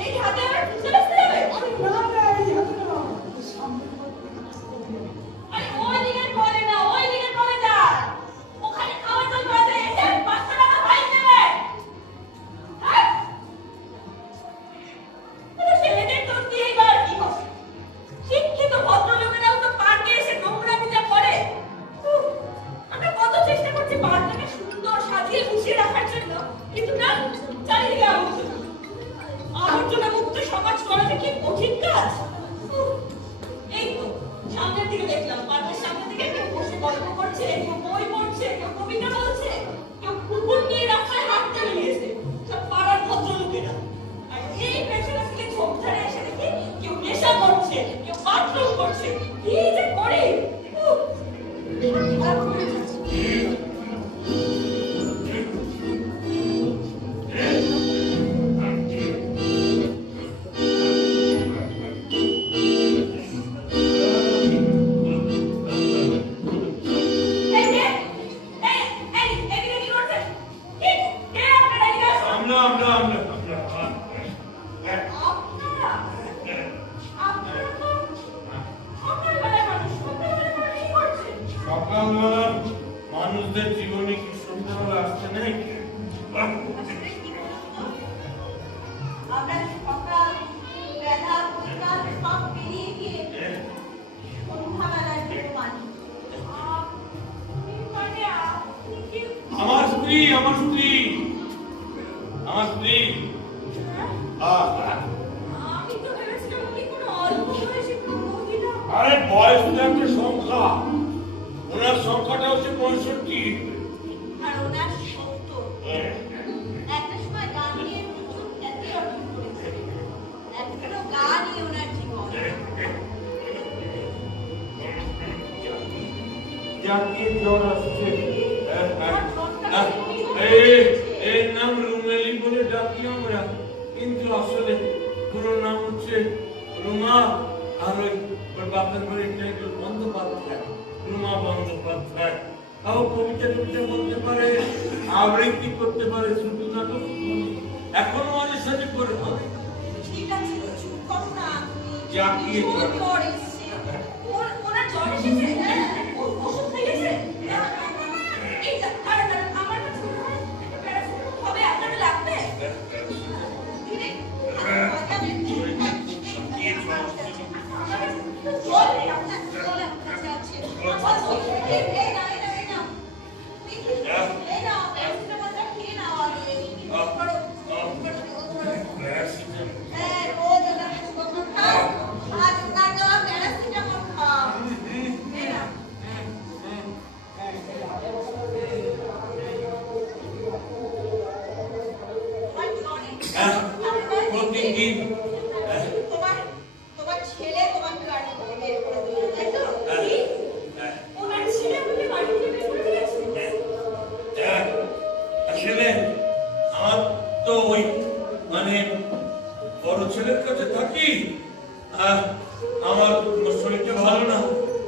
এই হাতে আবার বুঝতে পারতে হবে আরে না না এই হাতে না সামনে আরে ওই দিকে করে না ওই দিকে করে যা ওখানে খাওয়া চলবে আছে এসে 500 টাকা ফাইন দেবে হ্যাঁ আরে ছেলেদের তো দিয়েই কি হবে শিক্ষিত ভদ্রলোকেরাও তো পার্কে এসে নোংরা পূজা করে আমরা কত চেষ্টা করছি পার্কটাকে সুন্দর সাজিয়ে গুছিয়ে রাখার জন্য কিন্তু না চারিদিকে আবর্জনা মুক্ত সমাজ করাটা কি কঠিন কাজ এই তো সামনের দিকে দেখলাম পার্কের সামনে দিকে কেউ বসে গল্প করছে কেউ বই পড়ছে কেউ কবিতা বলছে কেউ কুকুর নিয়ে রাস্তায় হাঁটতে বেরিয়েছে সব পাড়ার ভদ্রলোকেরা আর এই পেছনে থেকে ঝোপ ঝাড়ে এসে দেখি কেউ নেশা করছে কেউ বাথরুম করছে কি যে করে খারাপ করে যাচ্ছে সকালবেলা মানুষদের জীবনে কি সন্ধ্যাবেলা আসছে নেই আমরা সকাল বেলা বিকাল সব পেরিয়ে গিয়ে সন্ধ্যাবেলার দিকে মানি আমার স্ত্রী আমার স্ত্রী আমার স্ত্রী আমি তো ভেবেছিলাম উনি কোনো অল্প বয়সী কোনো মহিলা আরে বয়স তো একটা সংখ্যা ওনার সংখ্যাটা হচ্ছে 65 আর ওনার 70 একটা সময় গান নিয়ে প্রচুর খ্যাতি অর্জন করেছে এখনো গানই ওনার জীবন জাতীয় জ্বর আসছে এর নাম রুমেলি বলে ডাকি আমরা কিন্তু আসলে পুরো নাম হচ্ছে রুমা আর ওর বাপের বাড়িটা একটু বন্দ্যোপাধ্যায় রুমা বন্দ্যোপাধ্যায় তাও কবিতা টবিতা বলতে পারে আবৃত্তি করতে পারে শুধু নাটক এখনো আমাদের সাথে করে ঠিক আছে চুপ করো না জাকিয়ে জ্বর জ্বর এসছে ওনার জ্বর এসেছে ওষুধ খেয়েছে এই দাঁড়া আমার কাছে মনে হয় একটা প্যারাসিটামল হবে আপনার লাগবে ধীরে বাজাবে জল নেই আপনার চলে কাছে আছে এই না এই না প্যারাসিটামলটা খেয়ে নাও আগে করো হ্যাঁ রোজ ওটা কথা খাও আজ না দেওয়া প্যারাসিটামল খাও এই না প্রতিদিন তোমার ছেলে তোমাকে গাড়ি থেকে বের করে দিল তাই তো ওনার ছেলে আমাকে বাড়ি থেকে বের করে দিয়েছে আসলে আমার তো ওই মানে বড় ছেলের কাছে থাকি আমার শরীরটা ভালো না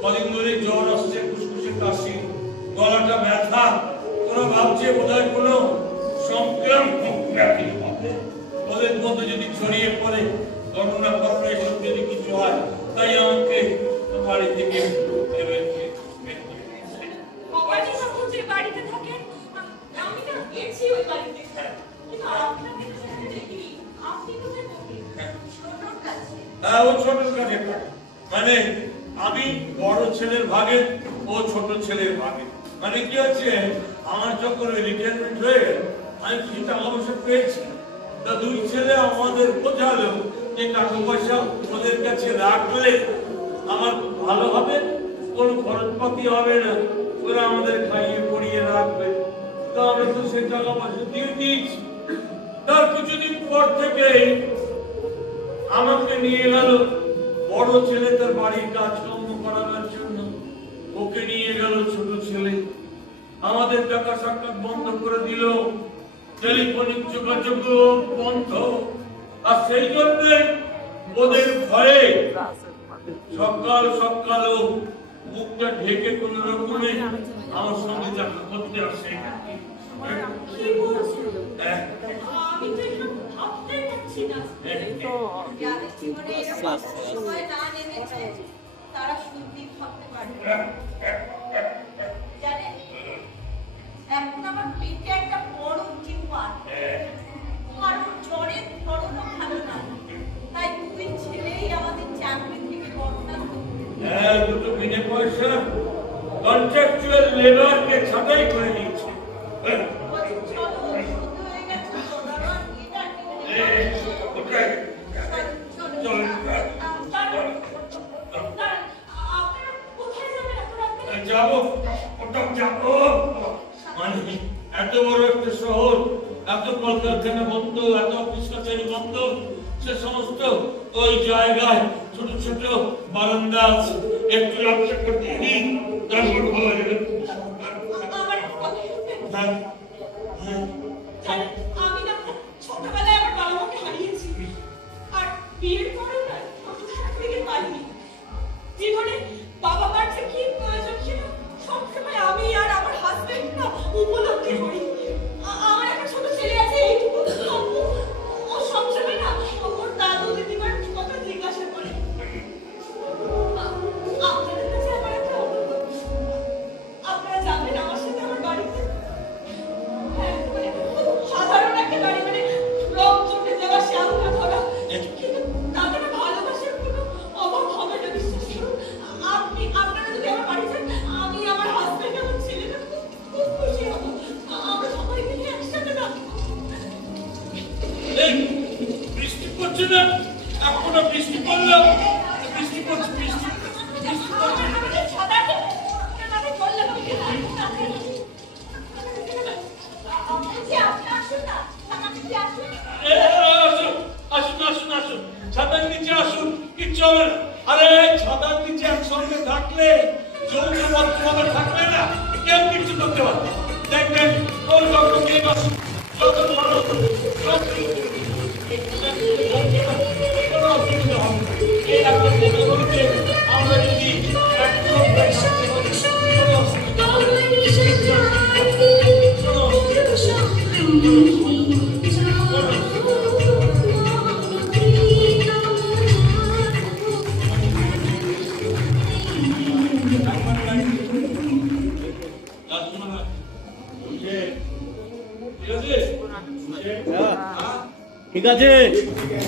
কদিন ধরে জ্বর আসছে ফুসফুসে কাশি গলাটা ব্যথা ওরা ভাবছে বোধহয় কোনো সংক্রামক ব্যাধি হবে ওদের মধ্যে যদি ছড়িয়ে পড়ে করোনা ফরোনা এসব যদি কিছু হয় তাই আমাকে বাড়ি থেকে বাবাজি যখন যে বাড়িতে থাকেন আমি তো গেছি ওই বাড়িতে কিন্তু আপনাকে তো দেখিনি আপনি কোথায় থাকেন ছোটর কাছে ও ছোটর কাছে থাকে মানে আমি বড় ছেলের ভাগে ও ছোট ছেলের ভাগে মানে কি হচ্ছে আমার যখন রিটায়ারমেন্ট হয়ে গেল আমি কিছু টাকা পয়সা পেয়েছি তা দুই ছেলে আমাদের বোঝালো যে টাকা পয়সা ওদের কাছে রাখলে আমার ভালো হবে কোনো খরচপাতি হবে না ওরা আমাদের খাইয়ে পড়িয়ে রাখবে তা আমরা তো সেই টাকা পয়সা দিয়ে দিয়েছি তার কিছুদিন পর থেকে আমাকে নিয়ে গেল বড় ছেলে তার বাড়ির কাজকর্ম করাবার জন্য ওকে নিয়ে গেল ছোট ছেলে আমাদের টাকা সাক্ষাৎ বন্ধ করে দিল টেলিফোনিক যোগাযোগ বন্ধ আর সেই জন্য ওদের ভয়ে সকাল সকালও মুখটা ঢেকে কোন রকমে আমার সঙ্গে দেখা করতে আসে কি বলছো আমি তো এসব ভাবতেই আসছি না। যাদের জীবনে এরকম সময় না নেমেছে, তারা সত্যি ভাবতে পারবে না। জানেন, এখন আমার পেটে একটা বড় টিউমার, আর জ্বরের ধরনও ভালো না। তাই দুই ছেলেই আমাদের চাকরি থেকে বরখাস্ত করে হ্যাঁ, দুটো বিনা পয়সা কন্ট্রাকচুয়াল লেবারকে ছাঁটাই করে দিয়েছে। বলছি, চলো, সন্ধে হয়ে গেছে তো, দাঁড়ান, এটা কি ওটাই। চল। আপনারা কোথায় যাবেন এখন? আপনারা যাবো, ওটাও যাবো। মানে এত বড় একটা শহর, এত কলকারখানা বন্ধ, এত অফিস কাছারি বন্ধ, সে সমস্ত ওই জায়গায় ছোট ছোট বারান্দা আছে, একটু রাস্তা করতে দিন, তারপর ভালো যাবে। আমার কথা শুনবেন? হ্যাঁ, হ্যাঁ। জানেন, আমি না ছোটবেলায় আমার বাবা মাকে হারিয়েছি, আর বিয়ের পরে না শ্বশুরবাড়ি থেকে পাইনি। জীবনে বাবা মার যে কি প্রয়োজন ছিল সবসময় আমি আর আমার হাজবেন্ড না উপলব্ধি করি। আমার একটা ছোট ছেলে আছে, এইটুকু আম্মু, ও সবসময় না ওর দাদু দিদিমার কথা জিজ্ঞাসা করে। আপনাদের কাছে আমার একটা অনুরোধ, আপনারা যাবেন আমার সাথে আমার বাড়িতে। হ্যাঁ, মানে সাধারণ একটা বাড়ি, মানে রং চটে দেওয়া, শ্যাওলা ধরা, কিন্তু তাদের ভালোবাসার কোনো অভাব হবে না, বিশ্বাস করুন। আপনারা যদি আমার বাড়ি যান, আমি আমার হাজবেন্ড এবং ছেলেটা খুব খুব খুশি হব। আমরা সবাই মিলে একসাথে থাকবো। এই, বৃষ্টি পড়ছে না, এখনো বৃষ্টি পড়লো, বৃষ্টি পড়ছে, বৃষ্টি বৃষ্টি পড়ছে। আমাদের ছাতা আছে, আমাদের বললাম আমি কেন আপনি আসুন না, আপনি আসুন। এ, আসুন, আসুন, আসুন, আসুন, ছাতার নিচে আসুন, কিচ্ছু হবে না। আরে ছাতার নিচে একসঙ্গে থাকলে, যৌথবদ্ধভাবে থাকলে না, কেউ কিছু করতে পারে না। দেখবেন ওর যত কেউ আসুন, যত বড় আসুন, সব ঠিক হয়ে যাবে। কোনো অসুবিধা হবে না। এই একটা পদ্ধতিতে আমরা যদি একদম থাকতে পারি, কোনো অসুবিধা হবে না। কোনো অসুবিধা হবে না। ঠিক আছে